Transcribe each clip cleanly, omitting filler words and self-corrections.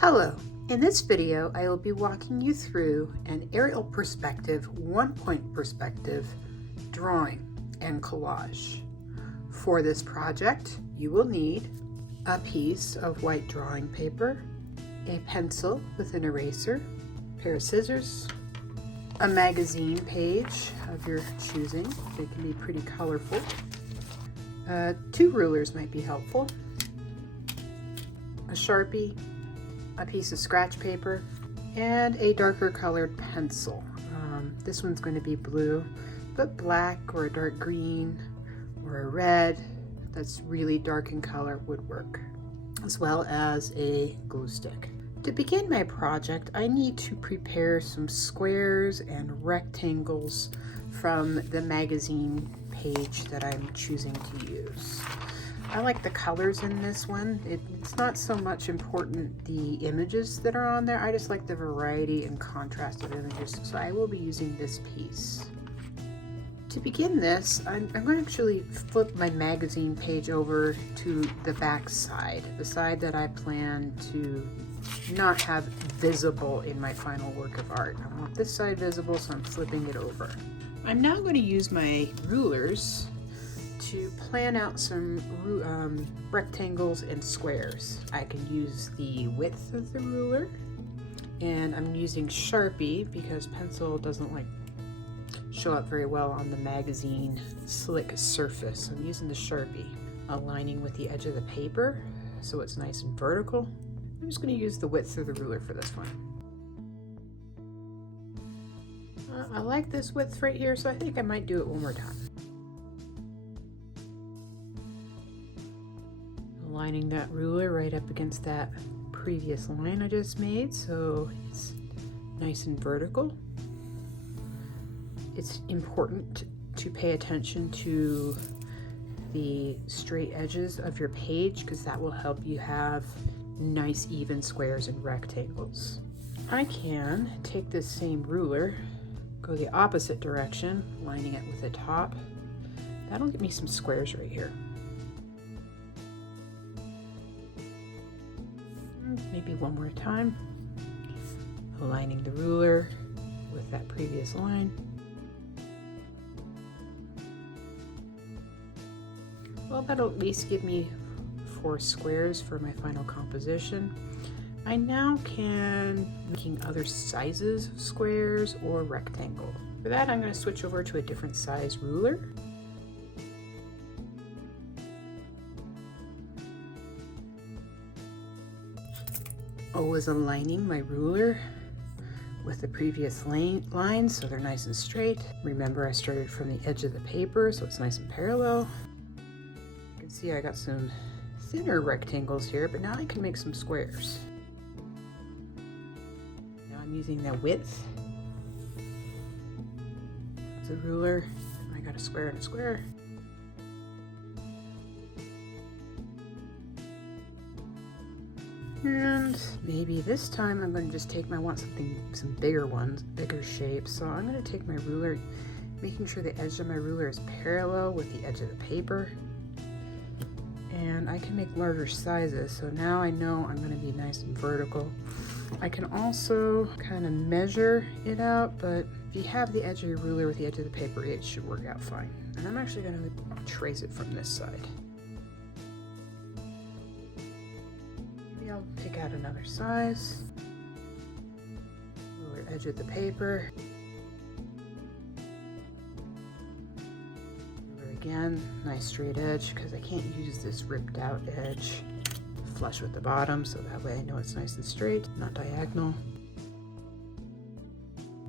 Hello, in this video I will be walking you through an aerial perspective, one-point perspective drawing and collage. For this project you will need a piece of white drawing paper, a pencil with an eraser, a pair of scissors, a magazine page of your choosing. They can be pretty colorful. 2 rulers might be helpful, a Sharpie, a piece of scratch paper, and a darker colored pencil. This one's going to be blue, but black or a dark green or a red that's really dark in color would work, as well as a glue stick. To begin my project, I need to prepare some squares and rectangles from the magazine page that I'm choosing to use. I like the colors in this one. It's not so much important the images that are on there. I just like the variety and contrast of images. So I will be using this piece. To begin this, I'm going to actually flip my magazine page over to the back side, the side that I plan to not have visible in my final work of art. I want this side visible, so I'm flipping it over. I'm now going to use my rulers to plan out some rectangles and squares. I can use the width of the ruler, and I'm using Sharpie because pencil doesn't show up very well on the magazine slick surface. I'm using the Sharpie, aligning with the edge of the paper so it's nice and vertical. I'm just going to use the width of the ruler for this one. I like this width right here, so I think I might do it one more time. Aligning that ruler right up against that previous line I just made so it's nice and vertical. It's important to pay attention to the straight edges of your page because that will help you have nice even squares and rectangles. I can take this same ruler, go the opposite direction, lining it with the top. That'll get me some squares right here. Maybe one more time, aligning the ruler with that previous line. Well, that'll at least give me 4 squares for my final composition. I now can making other sizes of squares or rectangle. For that, I'm going to switch over to a different size ruler. Always aligning my ruler with the previous lines so they're nice and straight. Remember, I started from the edge of the paper so it's nice and parallel. You can see I got some thinner rectangles here, but now I can make some squares. Now I'm using the width of the ruler. I got a square and a square. And maybe this time I'm going to just take some bigger ones, bigger shapes. So I'm going to take my ruler, making sure the edge of my ruler is parallel with the edge of the paper. And I can make larger sizes. So now I know I'm going to be nice and vertical. I can also kind of measure it out, but if you have the edge of your ruler with the edge of the paper, it should work out fine. And I'm actually going to trace it from this side. I'll pick out another size, lower edge of the paper, ruler again, nice straight edge because I can't use this ripped out edge flush with the bottom, so that way I know it's nice and straight, not diagonal.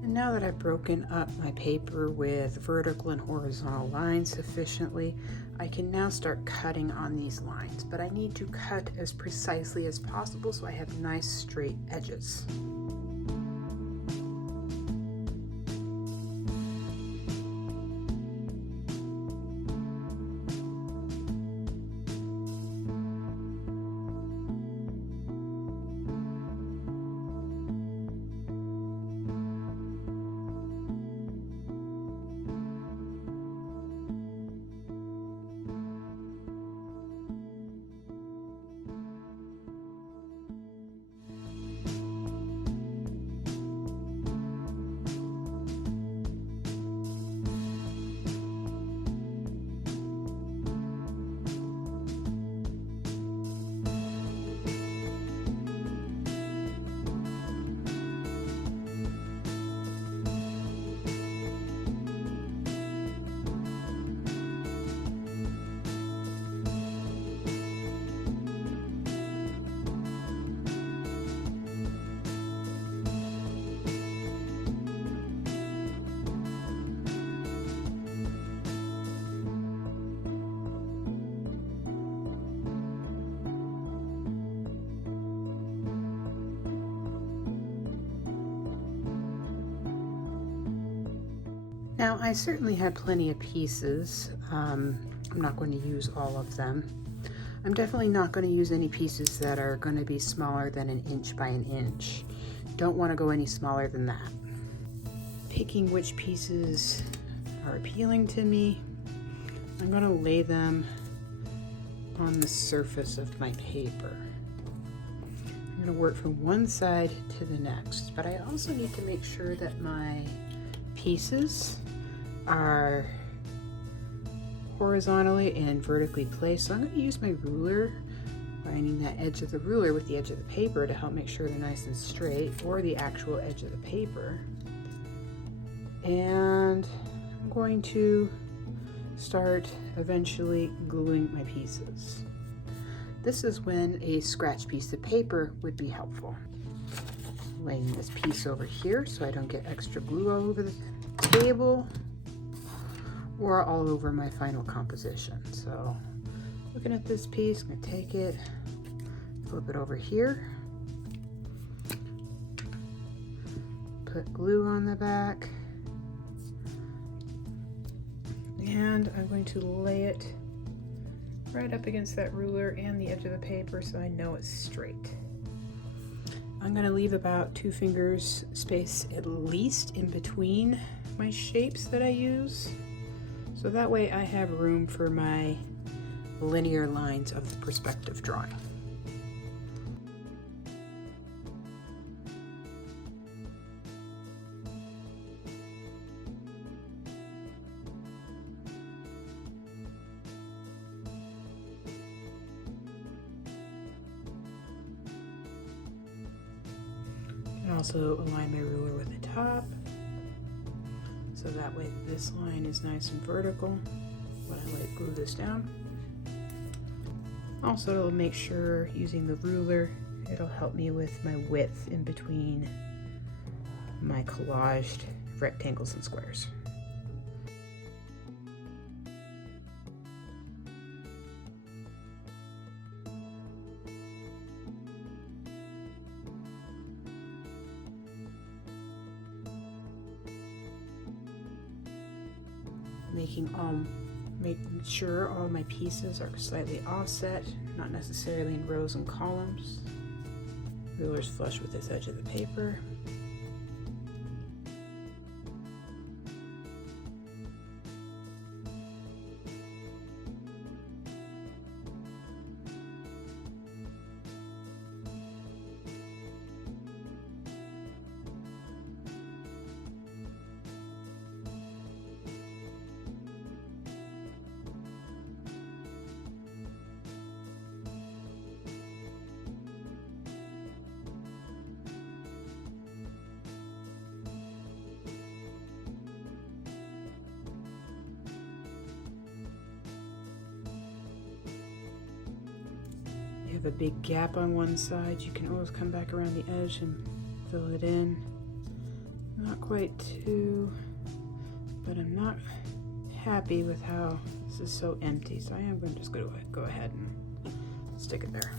And now that I've broken up my paper with vertical and horizontal lines sufficiently, I can now start cutting on these lines, but I need to cut as precisely as possible so I have nice straight edges. Now, I certainly had plenty of pieces. I'm not going to use all of them. I'm definitely not going to use any pieces that are going to be smaller than 1 inch by 1 inch. Don't want to go any smaller than that. Picking which pieces are appealing to me, I'm going to lay them on the surface of my paper. I'm going to work from one side to the next, but I also need to make sure that my pieces are horizontally and vertically placed. So I'm going to use my ruler, grinding that edge of the ruler with the edge of the paper to help make sure they're nice and straight, or the actual edge of the paper. And I'm going to start eventually gluing my pieces. This is when a scratch piece of paper would be helpful. Laying this piece over here so I don't get extra glue all over the table or all over my final composition. So looking at this piece, I'm going to take it, flip it over here, put glue on the back, and I'm going to lay it right up against that ruler and the edge of the paper so I know it's straight. I'm going to leave about 2 fingers space at least in between my shapes that I use, so that way I have room for my linear lines of the perspective drawing. Also align my ruler with the top, so that way this line is nice and vertical when I glue this down. Also, it'll make sure, using the ruler, it'll help me with my width in between my collaged rectangles and squares. Making sure all my pieces are slightly offset, not necessarily in rows and columns. Ruler's flush with this edge of the paper. Have a big gap on one side, you can always come back around the edge and fill it in. Not quite two, but I'm not happy with how this is so empty, so I am just going to go ahead and stick it there.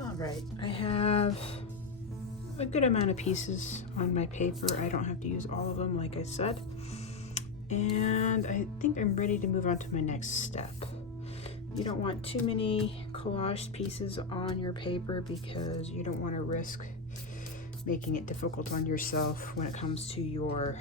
All right, I have a good amount of pieces on my paper. I don't have to use all of them, like I said. And I think I'm ready to move on to my next step. You don't want too many collage pieces on your paper because you don't want to risk making it difficult on yourself when it comes to your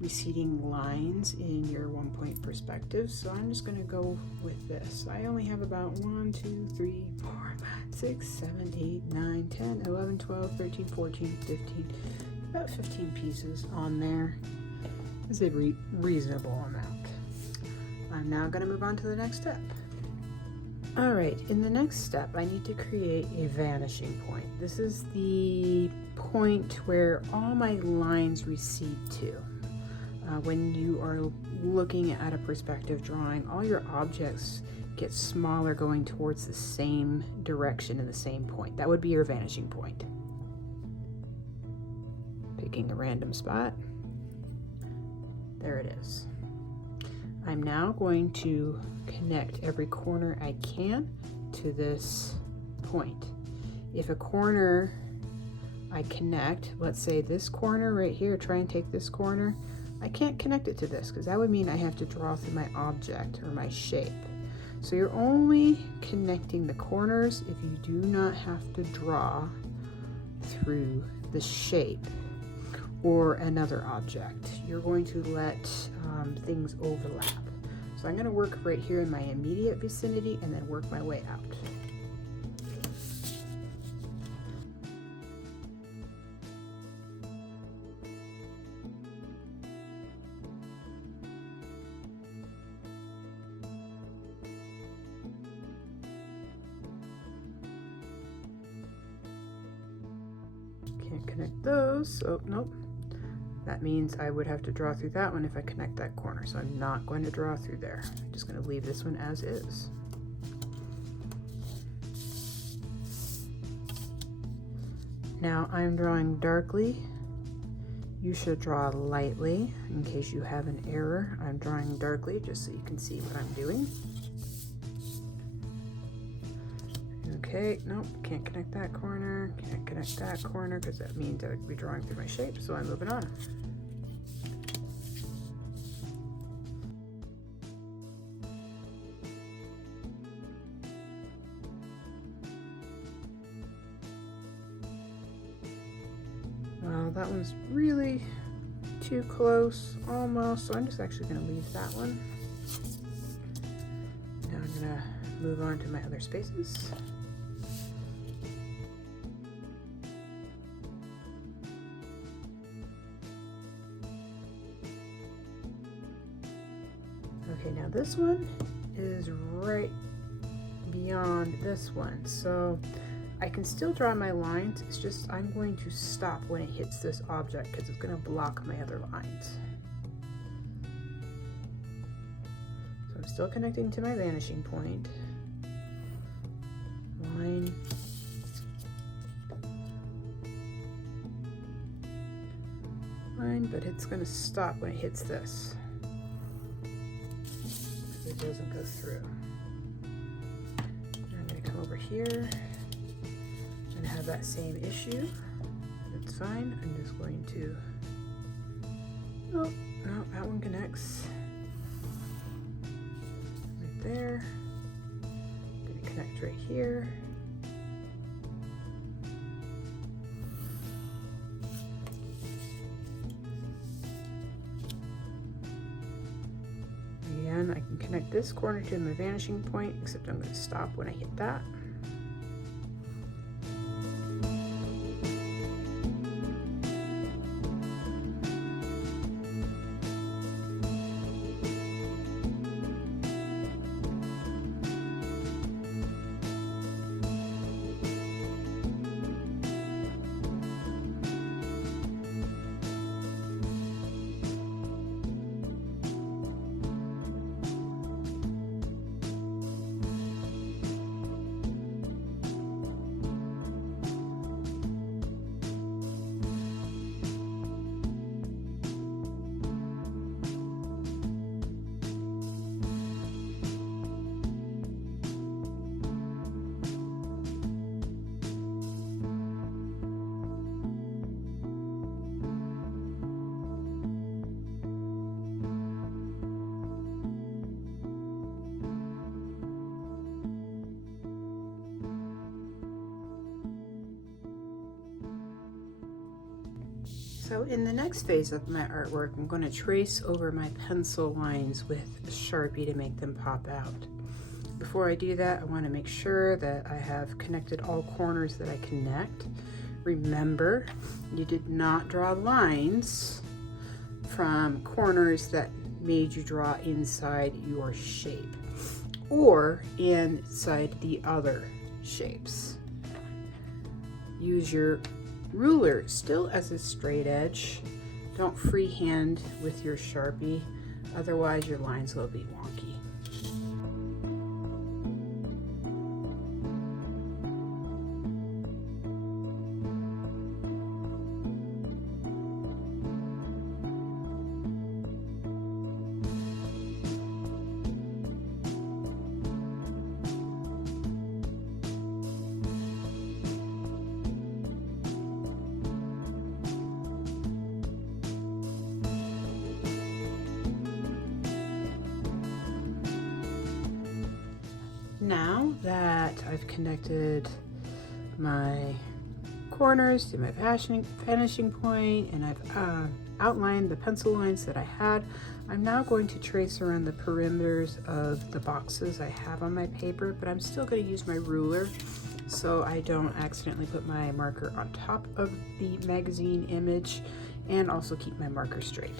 receding lines in your 1-point perspective. So I'm just going to go with this. I only have about 1, 2, 3, 4, 5, 6, 7, 8, 9, 10, 11, 12, 13, 14, 15, about 15 pieces on there. Is a reasonable amount. I'm now going to move on to the next step. Alright, in the next step I need to create a vanishing point. This is the point where all my lines recede to. When you are looking at a perspective drawing, all your objects get smaller going towards the same direction in the same point. That would be your vanishing point. Picking a random spot. There it is. I'm now going to connect every corner I can to this point. If a corner I connect, let's say this corner right here, try and take this corner, I can't connect it to this because that would mean I have to draw through my object or my shape. So you're only connecting the corners if you do not have to draw through the shape or another object. You're going to let things overlap. So I'm going to work right here in my immediate vicinity and then work my way out. Can't connect those, so nope. That means I would have to draw through that one if I connect that corner. So I'm not going to draw through there. I'm just going to leave this one as is. Now I'm drawing darkly. You should draw lightly in case you have an error. I'm drawing darkly just so you can see what I'm doing. Okay, nope, can't connect that corner, can't connect that corner because that means I would be drawing through my shape, so I'm moving on. Well, that one's really too close, almost, so I'm just actually going to leave that one. Now I'm going to move on to my other spaces. Okay, now this one is right beyond this one, so I can still draw my lines. It's just I'm going to stop when it hits this object because it's going to block my other lines. So I'm still connecting to my vanishing point. Line. Line, but it's going to stop when it hits this. It doesn't go through. I'm going to come over here and have that same issue. It's fine. I'm just going to, oh, no, that one connects right there. I'm going to connect right here. I can connect this corner to my vanishing point, except I'm going to stop when I hit that. So in the next phase of my artwork, I'm going to trace over my pencil lines with Sharpie to make them pop out. Before I do that, I want to make sure that I have connected all corners that I connect. Remember, you did not draw lines from corners that made you draw inside your shape or inside the other shapes. Use your ruler still as a straight edge. Don't freehand with your Sharpie, otherwise your lines will be wonky. now that I've connected my corners to my finishing point, and I've outlined the pencil lines that I had, I'm now going to trace around the perimeters of the boxes I have on my paper, but I'm still going to use my ruler so I don't accidentally put my marker on top of the magazine image, and also keep my marker straight.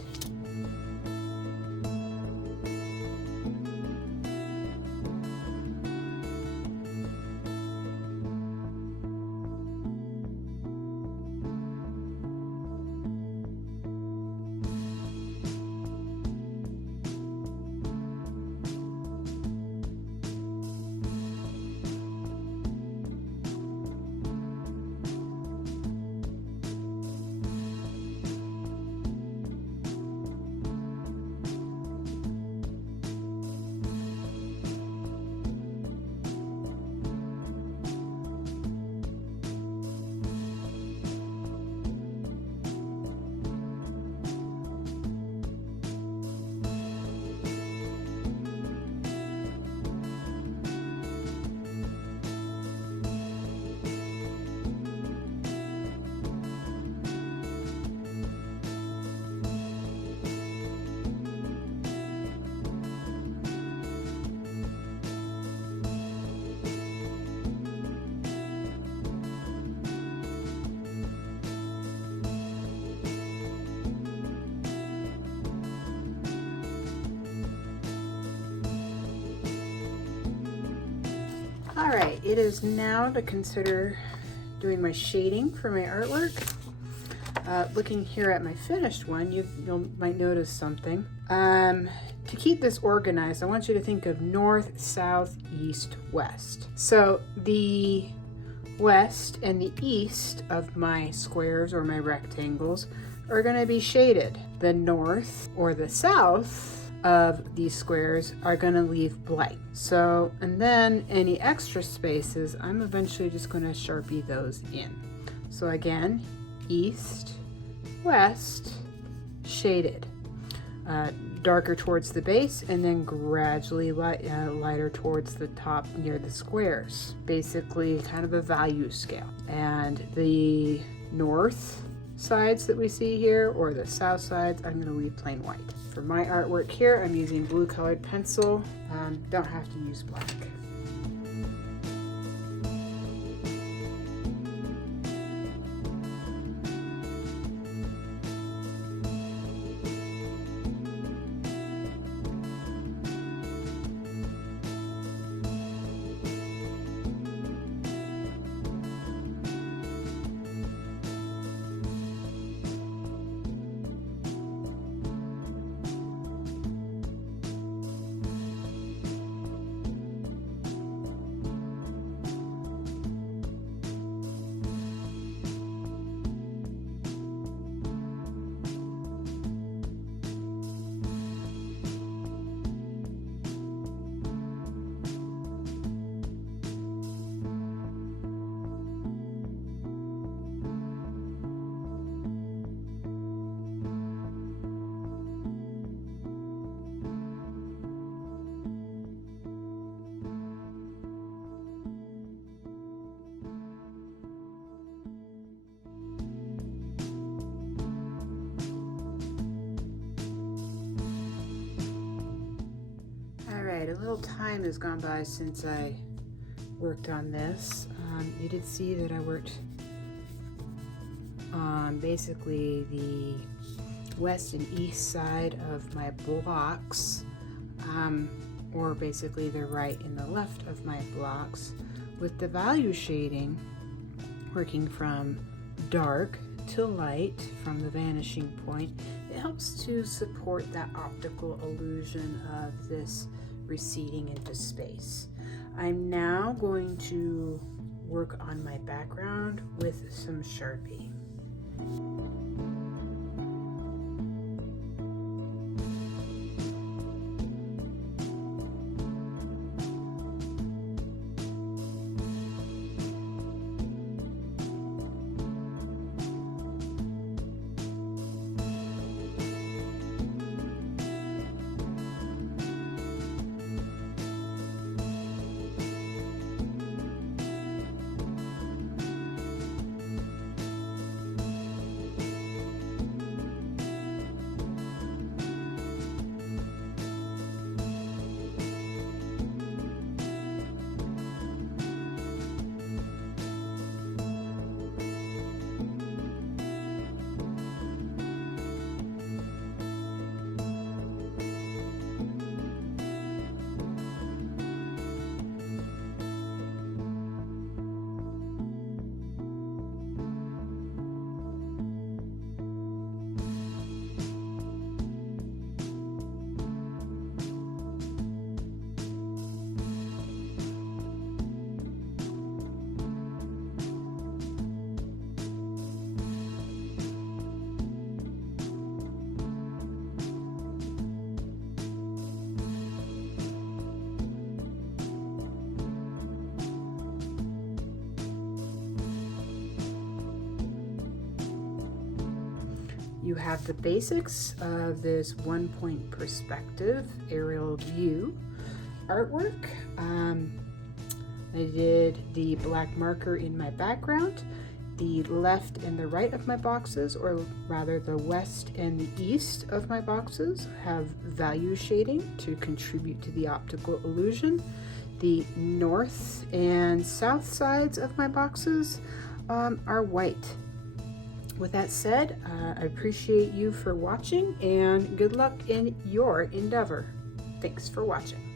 All right, it is now to consider doing my shading for my artwork. Looking here at my finished one, you might notice something. To keep this organized, I want you to think of north, south, east, west. So the west and the east of my squares or my rectangles are going to be shaded. The north or the south of these squares are going to leave blank. So, and then any extra spaces, I'm eventually just going to Sharpie those in. So again, east, west, shaded. Darker towards the base, and then gradually lighter towards the top near the squares. Basically kind of a value scale. And the north sides that we see here, or the south sides, I'm going to leave plain white. For my artwork here, I'm using blue colored pencil. Don't have to use black. A little time has gone by since I worked on this. You did see that I worked on basically the west and east side of my blocks, or basically the right and the left of my blocks, with the value shading working from dark to light from the vanishing point. It helps to support that optical illusion of this receding into space. I'm now going to work on my background with some Sharpie. You have the basics of this one-point perspective aerial view artwork. I did the black marker in my background. The left and the right of my boxes, or rather the west and the east of my boxes, have value shading to contribute to the optical illusion. The north and south sides of my boxes are white. With that said, I appreciate you for watching, and good luck in your endeavor. Thanks for watching.